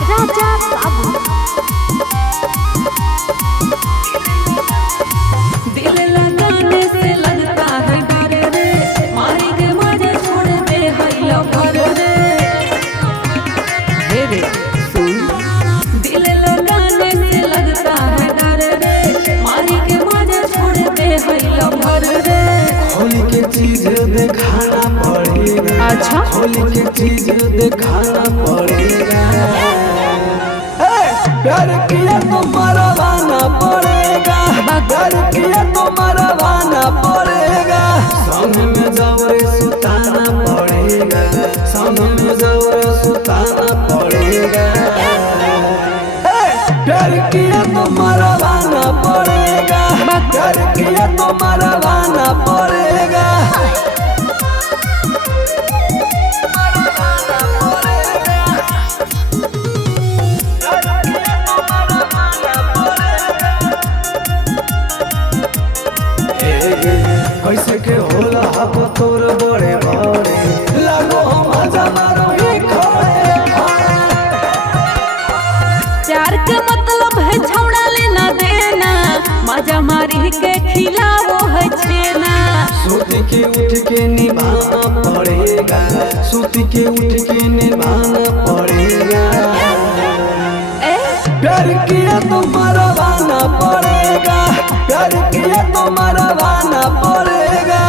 राजा बाबू। दिल लगाने से लगता है डर रे, मारी के मजे छोड़ दे है लवर रे। हे रे सुन, दिल लगाने से लगता है डर रे, मारी के मजे छोड़ दे है लवर रे। होली के चीज दिखाना पड़ेगा। अच्छा, होली के चीज दिखाना पड़ेगा। प्यार किया तो मरवाना पड़ेगा। प्यार किया तो मरवाना पड़ेगा। संग में जबरे सुताना पड़ेगा। संग में जबरे सुताना पड़ेगा। प्यार किया तो मरवाना पड़ेगा। प्यार किया तो मरवाना पड़ेगा। कैसे के होला हब तोर बड़े बड़े लगो मजा मारो ये खोए। प्यार के मतलब है छौड़ा लेना देना, मजा मारी के खिलाओ है छेना। सूत के उठ के निभाना पड़ेगा। सूत के उठ के निभाना पड़ेगा। प्यार किया तो मरवाना पड़ेगा। प्यार किया तो मरवाना पड़ेगा।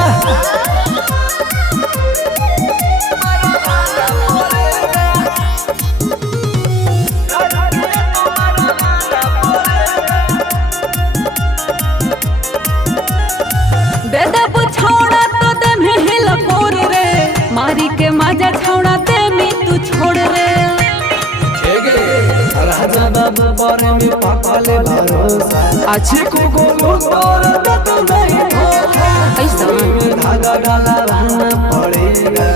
दे दब छौड़ा तो दे में हिल कोर रे, मारी के मजा छौड़ा दे में तू छोड़ रे। राजा बाबू बारे में पापाले भरोसा। अच्छी को गोलू तोर दत नहीं धोखा। ऐसा सुई में धागा डाला रहना पड़ेगा।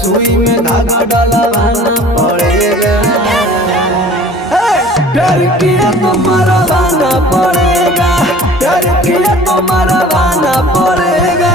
सुई में धागा डाला रहना पड़ेगा। प्यार किया तो मरवाना पड़ेगा। प्यार किया तो मरवाना पड़ेगा।